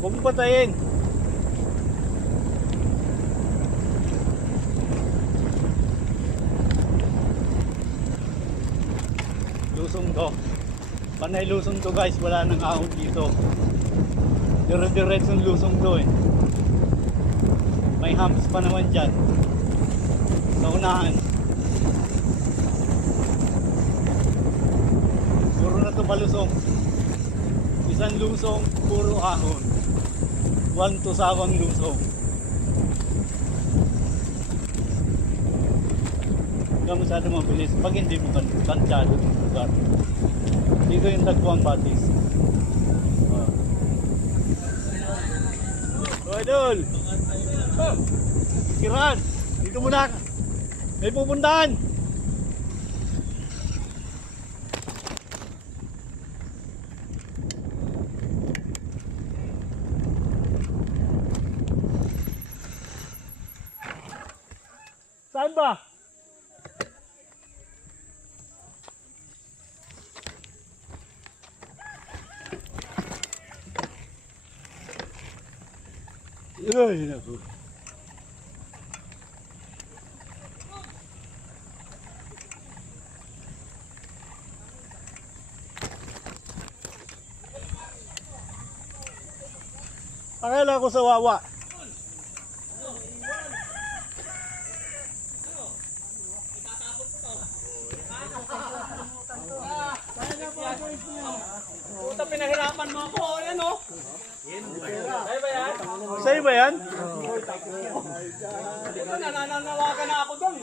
Huwag mo patayin. Lusong to. Panay lusong to guys. Wala nang ahon dito. Dire-diretsong lusong to eh. May humps pa naman dyan. Sa unahan. Puro na to palusong. Isang lusong, puro ahon. 1 to sawang lusong. Huwag masyado mabilis pag hindi mo kansyado yung lugar. Dito yung Tagpuan Batis. Idol! Kiran! Dito muna! May pupuntahan! Saan ba? Ay, naku. Akala ko sa wawa. Puta, pinahirapan mo ako. Ayan o. Sa'yo ba yan? Sa'yo ba yan? Ito, nananawagan na ako doon.